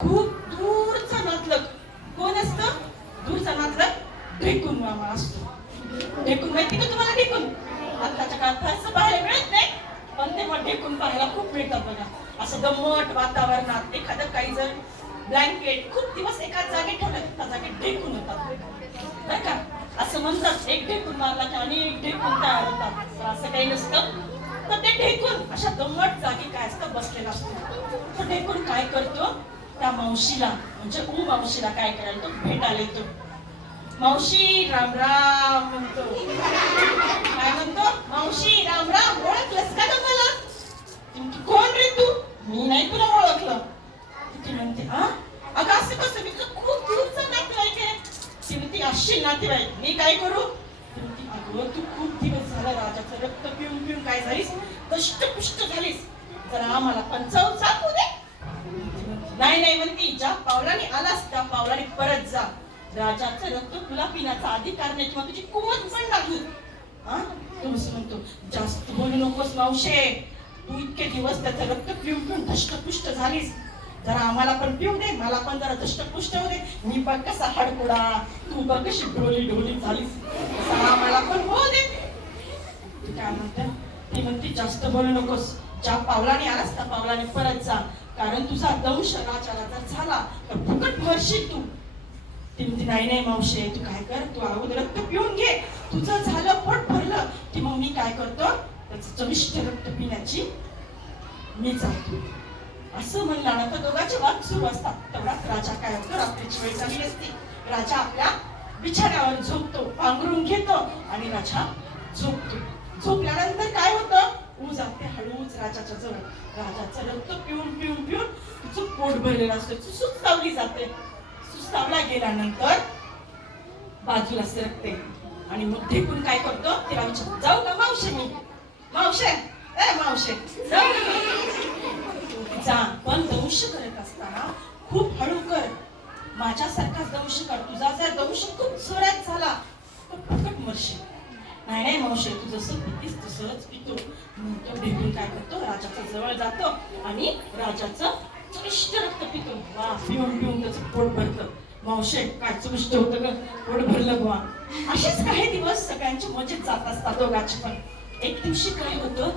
खूप दूरचा नातलग कोण असतं? दूरचा नातलग ढेकून मामा असतो. ढेकून माहिती का तुम्हाला? ढेकून आताच्या काळात फारसं पाहायला मिळत नाही, पण तेव्हा ढेकून पाहायला खूप मिळतात बघा. असं दमट वातावरणात एखादं काही जर ब्लँकेट खूप दिवस एकाच जागी ठेवलं त्या जागी ढेकून होतात बरं का. असं म्हणतात एक ढेकून मारला की अनेक ढेकून तयार होतात, तर असं काही नसतं. तर ते ढेकून अशा दमट जागी काय असतं बसलेला असतो. तो ढेकून काय करतो? त्या मावशीला म्हणजे मावशीला काय करायला तो भेटायला येतो. मावशी राम राम म्हणतो. काय म्हणतो? मावशी राम राम. ओळखलंस का ग मला? कोण रे तू? मी नाही तुला ओळखलं. ती म्हणते हा अगं असं कसं? मी तुला खूप दूरचा नातेवाईक आहे. ती म्हणते असशील नातेवाईक, मी काय करू? ती म्हणते अगं तू खूप दिवस झाला राजाचं रक्त पिऊन पिऊन काय झालीस, दष्टपुष्ट झालीस, जरा आम्हाला पण चव चाकू दे. नाही नाही म्हणती, ज्या पावलाने आलास त्या पावलाने परत जा. राजाचं रक्त तुला पिण्याचा अधिकार नाही किंवा तुझी कुवत पण नाही. हा तो म्हणतो जास्त बोलू नकोस मावशे, तू इतके दिवस त्याचं रक्त पिऊन पिऊन धष्टपुष्ट झालीस, जरा आम्हाला पण पिऊ दे, मला पण जरा धष्टपुष्ट होऊ दे. मी बघ कसा हडकुडा, तू बघ कशी ढोली ढोली झालीस, आम्हाला पण होऊ दे. काय म्हणते? ती म्हणते जास्त बोलू नकोस, ज्या पावलाने आलास त्या पावलाने परत जा, कारण तुझा दंश राजाला जर झाला तर फुकट मरशील तू. ती म्हणते नाही नाही मावशे, तू काय कर, तू अगोदर रक्त पिऊन घे, तुझं झालं पोट भरलं की मग मी काय करतो, त्याचं चविष्ट रक्त पिण्याची मी जातो. असं म्हणल्यानंतर दोघांचे वाद सुरू असतात. तेवढाच राजा काय होतो, रात्रीची वेळ झाली असते, राजा आपल्या बिछाण्यावर झोपतो, पांघरून घेतो आणि राजा झोपतो. झोपल्यानंतर काय होतं, जाते हळूच राजाच्या जवळ. राजाचं रक्त पिऊन पिऊन पिऊन तिचं पोट भरलेलं असतं, सुस्तावली जाते. सुस्तावला गेल्यानंतर बाजूला सरकते आणि मग ढेकून काय करतो, तिला विचारतो जाऊ का मावशे? मी मावशे मावशे जाऊ का? जा, पण दंश करत असताना खूप हळू कर, माझ्यासारखाच दंश कर. तुझा जर दंश खूप जोरात झाला तर फुकट मरशील. नाही नाही मावशे, तू जसं पितीस तसंच पितो. तो ढेकून काय करतो, राजाच्या जवळ जातो आणि राजाचं चविष्ट रक्त पितो. वा, पिऊन पिऊन त्याचं पोट भरतं. मावशे काय चविष्ट होतं ग, पोट भरलं बुवा. असेच काही दिवस सगळ्यांचे मजेत जात असतात दोघांचे पण. एक दिवशी काय होतं,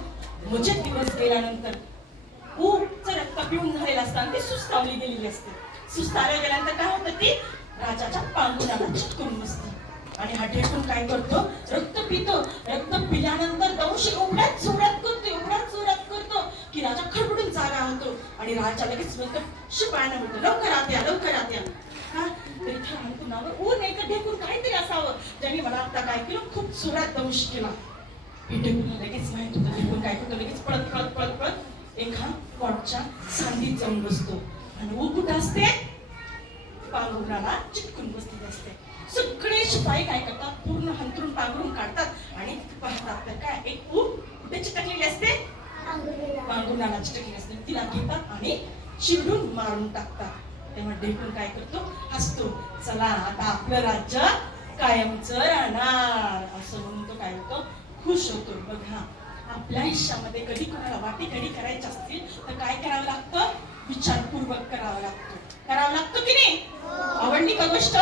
मजेत दिवस गेल्यानंतर ऊचं रक्त पिऊन झालेलं असतं आणि ती सुस्तावली गेलेली असते. सुस्तावल्या गेल्यानंतर काय होतं, ती राजाच्या पांघरुणाला चिटकून बसते. आणि हा ढेकून काय करतो, रक्त पितो. रक्त पिल्यानंतर दंश एवढ्याच जोरात करतो, एवढ्याच जोरात करतो की राजा खडबडून जागा होतो आणि राजा लगेच म्हणतो शिपायानं म्हणतो लवकर आत या, लवकर आत या. हा तरी म्हणतो ना नाही तर ढेकून काहीतरी असावं ज्यांनी मला आता काय केलं, खूप जोरात दंश केला. ढेकून लगेच माहित होतं, ढेकून काय करतो, लगेच पळत पळत पळत पळत एका पॉटच्या सांधीत जाऊन बसतो आणि कुठं असते, पांघरुणाला चिटकून बसलेली असते. सगळे शिपाई काय करतात, पूर्ण हंतरून पांघरून काढतात आणि पाहतात तर काय, एक ऊब कुठे चिटकलेली असते, पांघरुणाला चिटकलेली असते. तिला घेतात आणि चिरडून मारून टाकतात. तेव्हा ढेकून काय करतो, हसतो, चला आता आपलं राज्य कायमचं राहणार असं म्हणून तो काय होतो, खुश होतो. बघा, आपल्या आयुष्यामध्ये कधी कोणाला वाटेकडी करायची असतील तर काय करावं लागतं, विचारपूर्वक करावं लागतं. करावं लागतं की नाही? आवडली का गोष्ट?